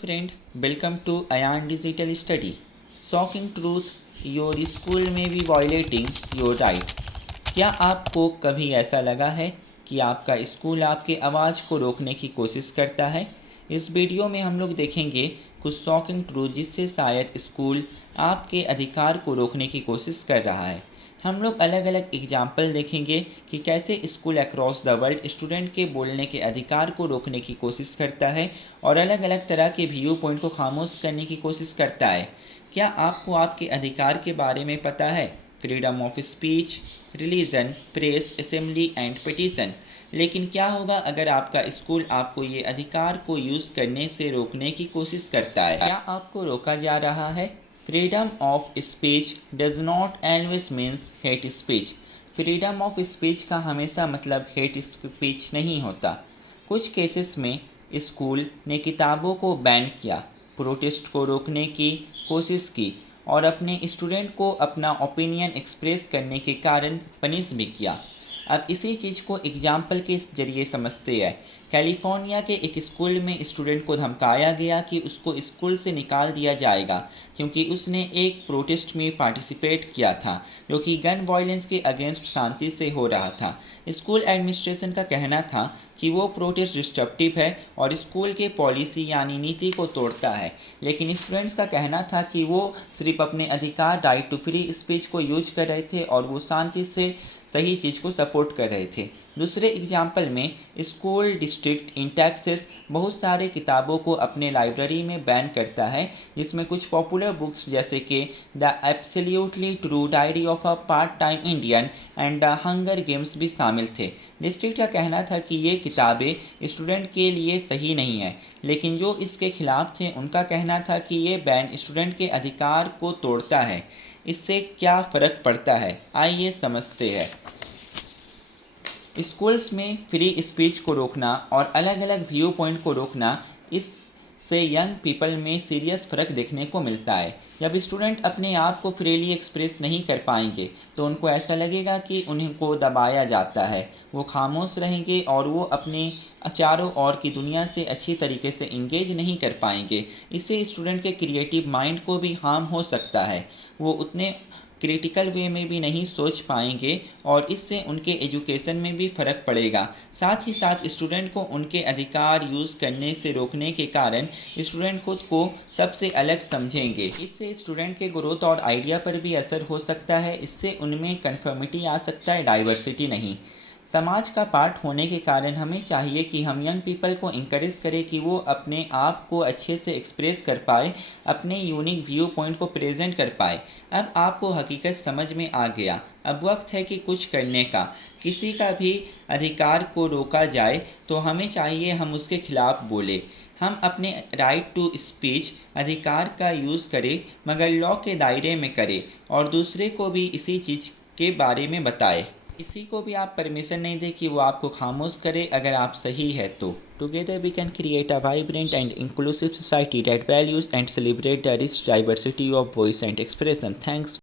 friend, welcome to Ayan Digital Study. Shocking truth, your school may be violating your right. क्या आपको कभी ऐसा लगा है कि आपका स्कूल आपके आवाज़ को रोकने की कोशिश करता है? इस वीडियो में हम लोग देखेंगे कुछ शॉकिंग ट्रूथ जिससे शायद स्कूल आपके अधिकार को रोकने की कोशिश कर रहा है। हम लोग अलग अलग एग्जाम्पल देखेंगे कि कैसे school across the world student के बोलने के अधिकार को रोकने की कोशिश करता है और अलग अलग तरह के व्यू पॉइंट को खामोश करने की कोशिश करता है। क्या आपको आपके अधिकार के बारे में पता है? Freedom of speech, religion, press, assembly and petition. लेकिन क्या होगा अगर आपका स्कूल आपको ये अधिकार को यूज़ करने से रोकने की कोशिश करता है? क्या आपको रोका जा रहा है? Freedom of speech does not always means hate speech. Freedom of speech का हमेशा मतलब हेट स्पीच नहीं होता। कुछ केसेस में स्कूल ने किताबों को बैन किया, प्रोटेस्ट को रोकने की कोशिश की और अपने स्टूडेंट को अपना ओपिनियन एक्सप्रेस करने के कारण पनिश भी किया। अब इसी चीज़ को एग्जाम्पल के जरिए समझते हैं। कैलिफोर्निया के एक स्कूल में स्टूडेंट को धमकाया गया कि उसको स्कूल से निकाल दिया जाएगा क्योंकि उसने एक प्रोटेस्ट में पार्टिसिपेट किया था जो कि गन वायलेंस के अगेंस्ट शांति से हो रहा था। स्कूल एडमिनिस्ट्रेशन का कहना था कि वो प्रोटेस्ट डिस्ट्रप्टिव है और स्कूल के पॉलिसी यानी नीति को तोड़ता है, लेकिन स्टूडेंट्स का कहना था कि वो सिर्फ अपने अधिकार राइट टू फ्री स्पीच को यूज कर रहे थे और वो शांति से सही चीज़ को सपोर्ट कर रहे थे। दूसरे एग्जाम्पल में स्कूल डिस्ट्रिक्ट इन टेक्सास बहुत सारे किताबों को अपने लाइब्रेरी में बैन करता है जिसमें कुछ पॉपुलर बुक्स जैसे कि the absolutely true diary of a part time Indian and the hunger games भी शामिल थे। डिस्ट्रिक्ट का कहना था कि ये किताबें स्टूडेंट के लिए सही नहीं है, लेकिन जो इसके खिलाफ थे उनका कहना था कि ये बैन स्टूडेंट के अधिकार को तोड़ता है। इससे क्या फ़र्क पड़ता है, आइए समझते हैं। स्कूल्स में फ्री स्पीच को रोकना और अलग अलग व्यू पॉइंट को रोकना, इससे यंग पीपल में सीरियस फ़र्क देखने को मिलता है। जब स्टूडेंट अपने आप को फ्रीली एक्सप्रेस नहीं कर पाएंगे तो उनको ऐसा लगेगा कि उन्हें को दबाया जाता है। वो खामोश रहेंगे और वो अपने चारों ओर की दुनिया से अच्छी तरीके से इंगेज नहीं कर पाएंगे। इससे स्टूडेंट के क्रिएटिव माइंड को भी हार्म हो सकता है। वो उतने क्रिटिकल वे में भी नहीं सोच पाएंगे और इससे उनके एजुकेशन में भी फ़र्क पड़ेगा। साथ ही साथ स्टूडेंट को उनके अधिकार यूज़ करने से रोकने के कारण स्टूडेंट खुद को सबसे अलग समझेंगे। इससे स्टूडेंट के ग्रोथ और आइडिया पर भी असर हो सकता है। इससे उनमें कन्फर्मिटी आ सकता है, डाइवर्सिटी नहीं। समाज का पार्ट होने के कारण हमें चाहिए कि हम यंग पीपल को इंकरेज करें कि वो अपने आप को अच्छे से एक्सप्रेस कर पाए, अपने यूनिक व्यू पॉइंट को प्रेजेंट कर पाए। अब आपको हकीकत समझ में आ गया। अब वक्त है कि कुछ करने का। किसी का भी अधिकार को रोका जाए तो हमें चाहिए हम उसके खिलाफ बोले। हम अपने राइट टू स्पीच अधिकार का यूज़ करें, मगर लॉ के दायरे में करें और दूसरे को भी इसी चीज़ के बारे में बताएं। किसी को भी आप परमिशन नहीं दें कि वो आपको खामोश करे अगर आप सही है तो। Together we can create a vibrant and inclusive society that values and celebrate the rich diversity of voice and expression. Thanks.